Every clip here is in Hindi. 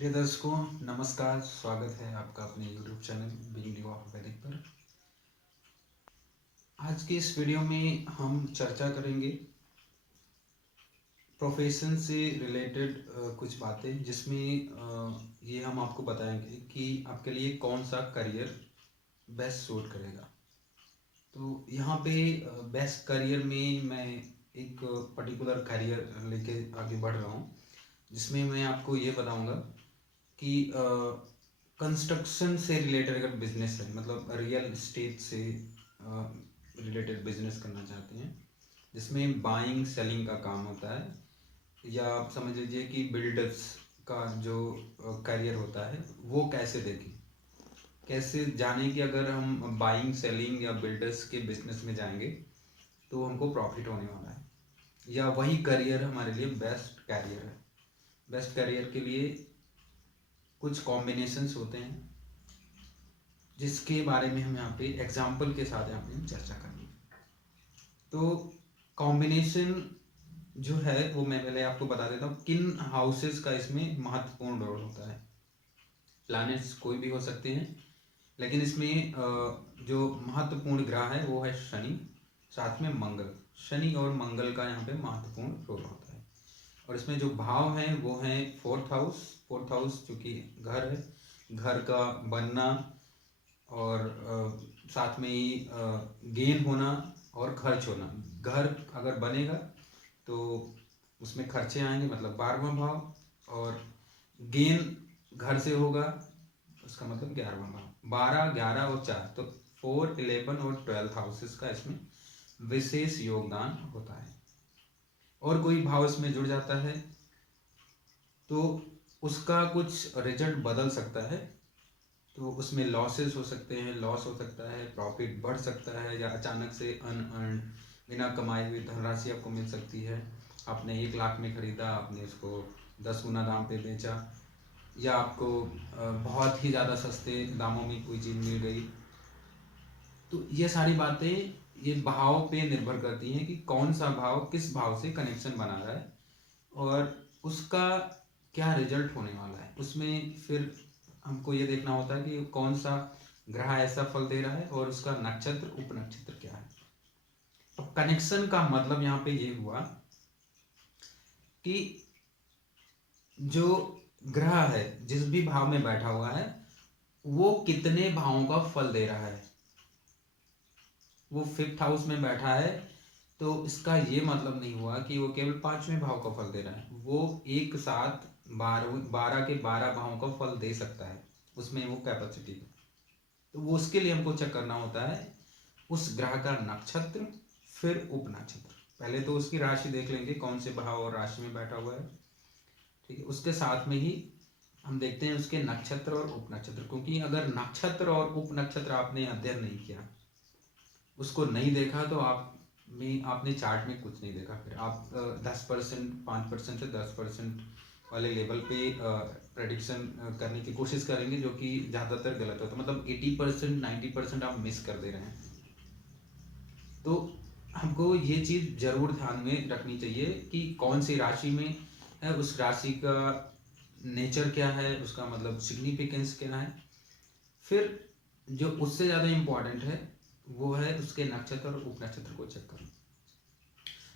प्रिय दर्शकों, नमस्कार। स्वागत है आपका अपने YouTube चैनल बीइंग डिवा वैदिक पर। आज के इस वीडियो में हम चर्चा करेंगे प्रोफेशन से रिलेटेड कुछ बातें, जिसमें ये हम आपको बताएंगे कि आपके लिए कौन सा करियर बेस्ट सूट करेगा। तो यहाँ पे बेस्ट करियर में मैं एक पर्टिकुलर करियर लेके आगे बढ़ रहा हूँ, जिसमें मैं आपको ये बताऊंगा कि कंस्ट्रक्शन से रिलेटेड अगर बिजनेस है, मतलब रियल इस्टेट से रिलेटेड बिजनेस करना चाहते हैं, जिसमें बाइंग सेलिंग का काम होता है, या आप समझ लीजिए कि बिल्डर्स का जो करियर होता है वो कैसे देखें, कैसे जाने कि अगर हम बाइंग सेलिंग या बिल्डर्स के बिजनेस में जाएंगे तो हमको प्रॉफिट होने वाला है, या वही करियर हमारे लिए बेस्ट करियर है। बेस्ट करियर के लिए कुछ कॉम्बिनेशंस होते हैं, जिसके बारे में हम यहाँ पे एग्जाम्पल के साथ यहाँ पे हम चर्चा करेंगे। तो कॉम्बिनेशन जो है वो मैं पहले आपको बता देता हूँ किन हाउसेस का इसमें महत्वपूर्ण रोल होता है। प्लैनेट्स कोई भी हो सकते हैं, लेकिन इसमें जो महत्वपूर्ण ग्रह है वो है शनि, साथ में मंगल। शनि और मंगल का यहाँ पे महत्वपूर्ण रोल होता है। और इसमें जो भाव हैं वो हैं फोर्थ हाउस। फोर्थ हाउस चूँकि घर है, घर का बनना और साथ में ही गेन होना और खर्च होना। घर अगर बनेगा तो उसमें खर्चे आएंगे, मतलब 12वां भाव, और गेन घर से होगा, उसका मतलब 11वां भाव। 12, 11 और 4, तो 4, 11 और 12 हाउसेस का इसमें विशेष योगदान होता है। और कोई भाव इसमें जुड़ जाता है तो उसका कुछ रिजल्ट बदल सकता है। तो उसमें लॉसेस हो सकते हैं, लॉस हो सकता है, प्रॉफिट बढ़ सकता है, या अचानक से अनअर्न बिना कमाए हुई धनराशि आपको मिल सकती है। आपने 1 लाख में खरीदा, आपने उसको 10 गुना दाम पे बेचा, या आपको बहुत ही ज़्यादा सस्ते दामों में कोई चीज़ मिल गई। तो ये सारी बातें ये भाव पे निर्भर करती हैं कि कौन सा भाव किस भाव से कनेक्शन बना रहा है और उसका क्या रिजल्ट होने वाला है। उसमें फिर हमको ये देखना होता है कि कौन सा ग्रह ऐसा फल दे रहा है और उसका नक्षत्र उप नक्षत्र क्या है। अब कनेक्शन का मतलब यहाँ पे ये हुआ कि जो ग्रह है जिस भी भाव में बैठा हुआ है वो कितने भावों का फल दे रहा है। वो 5th हाउस में बैठा है तो इसका ये मतलब नहीं हुआ कि वो केवल 5वें भाव का फल दे रहा है। वो एक साथ 12 के 12 भावों का फल दे सकता है, उसमें वो कैपेसिटी है। तो वो उसके लिए हमको चेक करना होता है उस ग्रह का नक्षत्र, फिर उप नक्षत्र। पहले तो उसकी राशि देख लेंगे, कौन से भाव और राशि में बैठा हुआ है, ठीक है। उसके साथ में ही हम देखते हैं उसके नक्षत्र और उप नक्षत्र, क्योंकि अगर नक्षत्र और उप नक्षत्र आपने अध्ययन नहीं किया, उसको नहीं देखा, तो आपने चार्ट में कुछ नहीं देखा। फिर आप 10%, 5% से 10% वाले लेवल पे प्रेडिक्शन करने की कोशिश करेंगे, जो कि ज़्यादातर गलत होता है। मतलब 80%, 90% आप मिस कर दे रहे हैं। तो हमको ये चीज़ जरूर ध्यान में रखनी चाहिए कि कौन सी राशि में है, उस राशि का नेचर क्या है, उसका मतलब सिग्निफिकेंस क्या है। फिर जो उससे ज़्यादा इम्पोर्टेंट है वो है उसके नक्षत्र और उप नक्षत्र को चेक करना।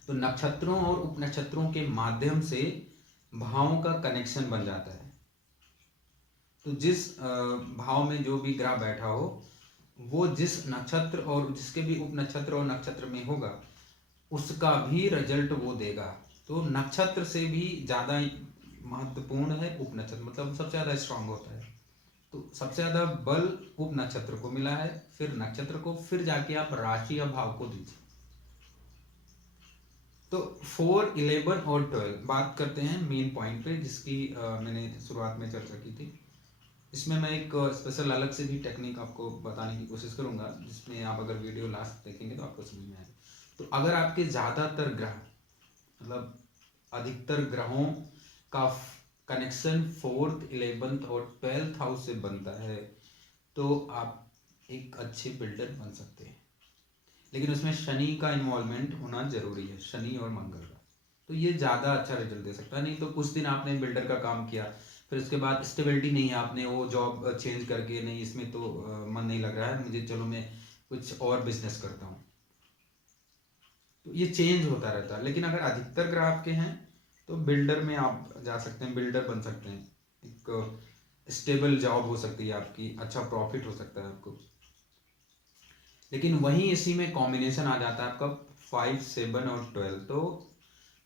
तो नक्षत्रों और उप नक्षत्रों के माध्यम से भावों का कनेक्शन बन जाता है। तो जिस भाव में जो भी ग्रह बैठा हो, वो जिस नक्षत्र और जिसके भी उप नक्षत्र और नक्षत्र में होगा, उसका भी रिजल्ट वो देगा। तो नक्षत्र से भी ज़्यादा महत्वपूर्ण है उप नक्षत्र, मतलब सबसे ज़्यादा स्ट्रांग होता है। तो सबसे ज़्यादा बल उप नक्षत्र को मिला है, फिर नक्षत्र को, फिर जाके आप राशि या भाव को दीजिए। तो 4, 11 और 12 बात करते हैं मेन पॉइंट पे, जिसकी मैंने शुरुआत में चर्चा की थी। इसमें मैं एक स्पेशल अलग से भी टेक्निक आपको बताने की कोशिश करूंगा, जिसमें आप अगर वीडियो लास्ट देखेंगे तो आपको समझ में आएगा। तो अगर आपके ज़्यादातर ग्रह, मतलब अधिकतर ग्रहों का कनेक्शन 4th, 11th और 12th हाउस से बनता है, तो आप एक अच्छे बिल्डर बन सकते हैं। लेकिन उसमें शनि का इन्वॉल्वमेंट होना जरूरी है, शनि और मंगल का। तो ये ज़्यादा अच्छा रिजल्ट दे सकता है। नहीं तो कुछ दिन आपने बिल्डर का काम किया, फिर उसके बाद स्टेबिलिटी नहीं है, आपने वो जॉब चेंज करके नहीं इसमें तो मन नहीं लग रहा है मुझे, चलो मैं कुछ और बिजनेस करता हूँ। तो ये चेंज होता रहता है। लेकिन अगर अधिकतर ग्राहक के हैं तो बिल्डर में आप जा सकते हैं, बिल्डर बन सकते हैं, एक स्टेबल जॉब हो सकती है आपकी, अच्छा प्रॉफिट हो सकता है आपको। लेकिन वहीं इसी में कॉम्बिनेशन आ जाता है आपका 5, 7 और 12, तो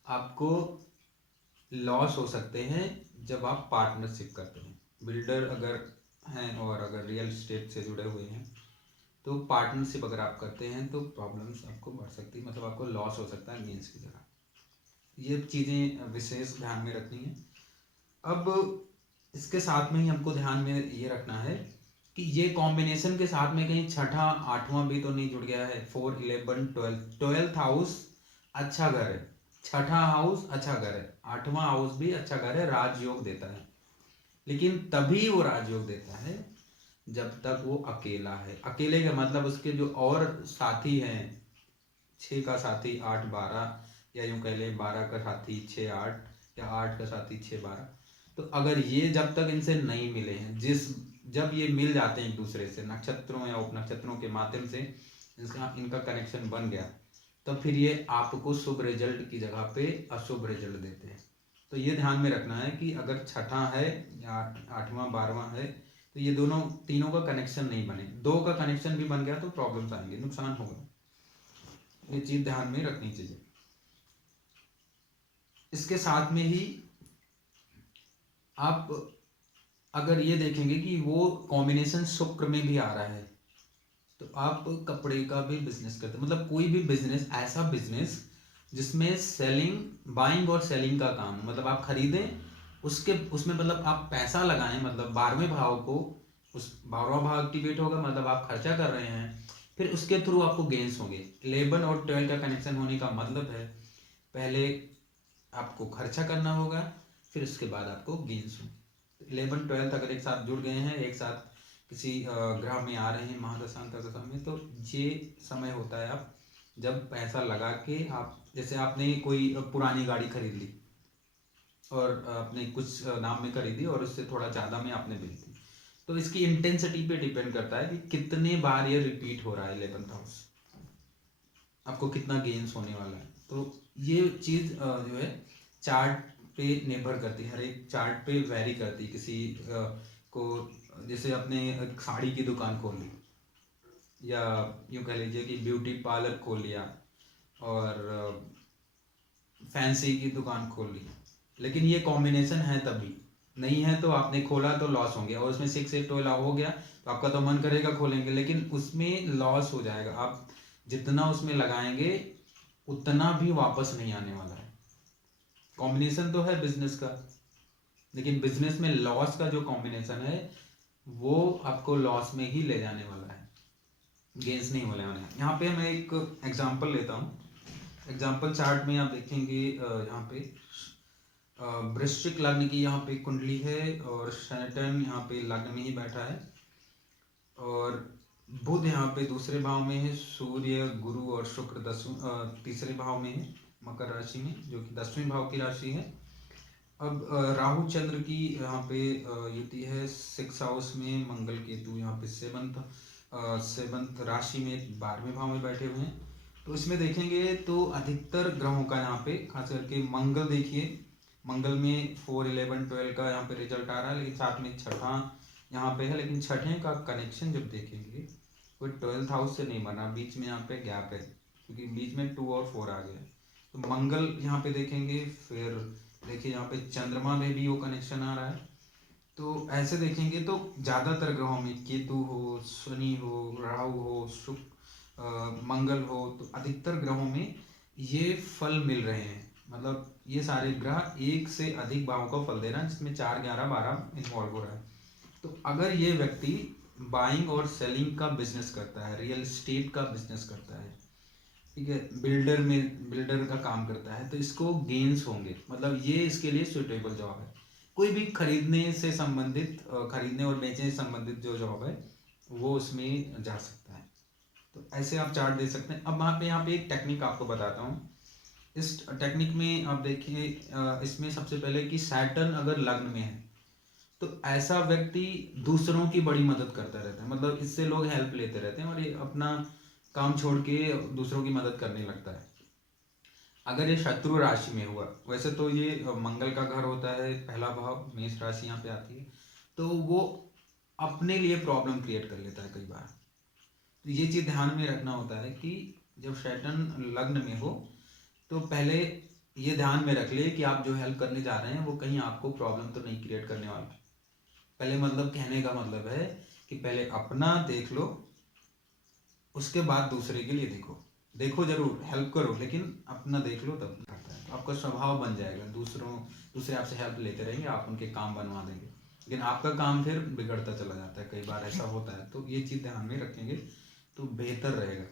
आपको लॉस हो सकते हैं जब आप पार्टनरशिप करते हैं। बिल्डर अगर हैं और अगर रियल एस्टेट से जुड़े हुए हैं तो पार्टनरशिप अगर आप करते हैं तो प्रॉब्लम्स आपको बढ़ सकती है, मतलब आपको लॉस हो सकता है गेंस की जगह। ये चीज़ें विशेष ध्यान में रखनी है। अब इसके साथ में ही हमको ध्यान में ये रखना है कि ये कॉम्बिनेशन के साथ में कहीं छठा आठवां भी तो नहीं जुड़ गया है। 4, 11, 12, 12th हाउस अच्छा घर है, छठा हाउस अच्छा घर है, आठवां हाउस भी अच्छा घर है, राजयोग देता है। लेकिन तभी वो राजयोग देता है जब तक वो अकेला है। अकेले का मतलब उसके जो और साथी हैं, 6 का साथी 8, 12, या यूं कह ले 12 का साथी 6, 8, या 8 का साथी 6, 12। तो अगर ये जब तक इनसे नहीं मिले हैं, जब ये मिल जाते हैं एक दूसरे से नक्षत्रों या उपनक्षत्रों के माध्यम से इनका कनेक्शन बन गया, तब फिर ये आपको शुभ रिजल्ट की जगह पे अशुभ रिजल्ट देते हैं। तो ये ध्यान में रखना है कि अगर छठा है या आठवां 12वां है तो ये दोनों तीनों का कनेक्शन नहीं बने, 2 का कनेक्शन भी बन गया तो प्रॉब्लम्स आएंगे, नुकसान होगा। ये चीज ध्यान में रखनी चाहिए। इसके साथ में ही आप अगर ये देखेंगे कि वो कॉम्बिनेशन शुक्र में भी आ रहा है तो आप कपड़े का भी बिजनेस करते हैं, मतलब कोई भी बिजनेस, ऐसा बिजनेस जिसमें सेलिंग, बाइंग और सेलिंग का काम, मतलब आप खरीदें उसमें मतलब आप पैसा लगाएं, मतलब 12वें भाव को, उस 12वां भाव एक्टिवेट होगा, मतलब आप खर्चा कर रहे हैं, फिर उसके थ्रू आपको गेन्स होंगे। 11 और 12 का कनेक्शन होने का मतलब है पहले आपको खर्चा करना होगा, फिर उसके बाद आपको गेन्स होंगे। 11, 12 अगर एक साथ जुड़ गए हैं, एक साथ किसी ग्रह में आ रहे हैं महादशा अंतर्दशा में, तो ये समय होता है आप जब पैसा लगा के, आप जैसे आपने कोई पुरानी गाड़ी खरीद ली और आपने कुछ नाम में खरीदी और उससे थोड़ा ज़्यादा में आपने बेच दी, तो इसकी इंटेंसिटी पे डिपेंड करता है कि कितने बार ये रिपीट हो रहा है 11th हाउस, आपको कितना गेन्स होने वाला है। तो ये चीज़ जो है चार्ट पे निर्भर करती है, हर एक चार्ट पे वेरी करती है। किसी को जैसे अपने साड़ी की दुकान खोल ली, या यूँ कह लीजिए कि ब्यूटी पार्लर खोल लिया और फैंसी की दुकान खोल ली, लेकिन ये कॉम्बिनेशन है तभी, नहीं है तो आपने खोला तो लॉस हो गया, और उसमें 6, 8, 12 हो गया तो आपका तो मन करेगा खोलेंगे, लेकिन उसमें लॉस हो जाएगा। आप जितना उसमें लगाएंगे उतना भी वापस नहीं आने वाला है। कॉम्बिनेशन तो है बिजनेस का, लेकिन बिजनेस में लॉस का जो कॉम्बिनेशन है वो आपको लॉस में ही ले जाने वाला है, गेंस नहीं होने वाले हैं। यहाँ पे मैं एक एग्जांपल लेता हूँ। एग्जांपल चार्ट में आप देखेंगे यहाँ पे वृश्चिक लग्न की यहाँ पे कुंडली है और सैटर्न यहाँ पे लग्न में ही बैठा है, और बुध यहाँ पे दूसरे भाव में है, सूर्य, गुरु और शुक्र तीसरे भाव में है मकर राशि में, जो कि 10वें भाव की राशि है। अब राहु चंद्र की यहाँ पे युति है 6 हाउस में, मंगल केतु यहाँ पे 7th राशि में 12वें भाव में बैठे हुए हैं। तो इसमें देखेंगे तो अधिकतर ग्रहों का यहाँ पे खास करके मंगल देखिए, मंगल में 4, 11, 12 का यहाँ पे रिजल्ट आ रहा है, लेकिन साथ में छठा यहाँ पे है, लेकिन छठे का कनेक्शन जब देखेंगे कोई 12th हाउस से नहीं बना, बीच में यहाँ पे गैप है क्योंकि बीच में 2 और 4 आ गया। तो मंगल यहाँ पे देखेंगे, फिर देखिए यहाँ पे चंद्रमा में भी वो कनेक्शन आ रहा है। तो ऐसे देखेंगे तो ज़्यादातर ग्रहों में केतु हो, शनि हो, राहु हो, मंगल हो, तो अधिकतर ग्रहों में ये फल मिल रहे हैं, मतलब ये सारे ग्रह एक से अधिक भावों का फल दे रहा है, जिसमें 4, 11, 12 इन्वॉल्व हो रहा है। तो अगर ये व्यक्ति बाइंग और सेलिंग का बिजनेस करता है, रियल एस्टेट का बिजनेस करता है, ठीक है, बिल्डर का काम करता है, तो इसको गेन्स होंगे, मतलब ये इसके लिए सुटेबल जॉब है। कोई भी खरीदने से संबंधित, खरीदने और बेचने से संबंधित जो जॉब है वो उसमें जा सकता है। तो ऐसे आप चार्ट दे सकते हैं। अब यहाँ पे एक टेक्निक आपको बताता हूँ। इस टेक्निक में आप देखिए, इसमें सबसे पहले कि सैटर्न अगर लग्न में है तो ऐसा व्यक्ति दूसरों की बड़ी मदद करता रहता है, मतलब इससे लोग हेल्प लेते रहते हैं और ये अपना काम छोड़ के दूसरों की मदद करने लगता है। अगर ये शत्रु राशि में हुआ, वैसे तो ये मंगल का घर होता है, पहला भाव, मेष राशि यहाँ पे आती है, तो वो अपने लिए प्रॉब्लम क्रिएट कर लेता है कई बार। तो ये चीज़ ध्यान में रखना होता है कि जब शैतान लग्न में हो तो पहले ये ध्यान में रख ले कि आप जो हेल्प करने जा रहे हैं वो कहीं आपको प्रॉब्लम तो नहीं क्रिएट करने वाला। पहले मतलब कहने का मतलब है कि पहले अपना देख लो, उसके बाद दूसरे के लिए देखो। देखो जरूर, हेल्प करो, लेकिन अपना देख लो तब आता है। तो आपका स्वभाव बन जाएगा, दूसरे आपसे हेल्प लेते रहेंगे, आप उनके काम बनवा देंगे, लेकिन आपका काम फिर बिगड़ता चला जाता है, कई बार ऐसा होता है। तो ये चीज़ ध्यान में रखेंगे तो बेहतर रहेगा।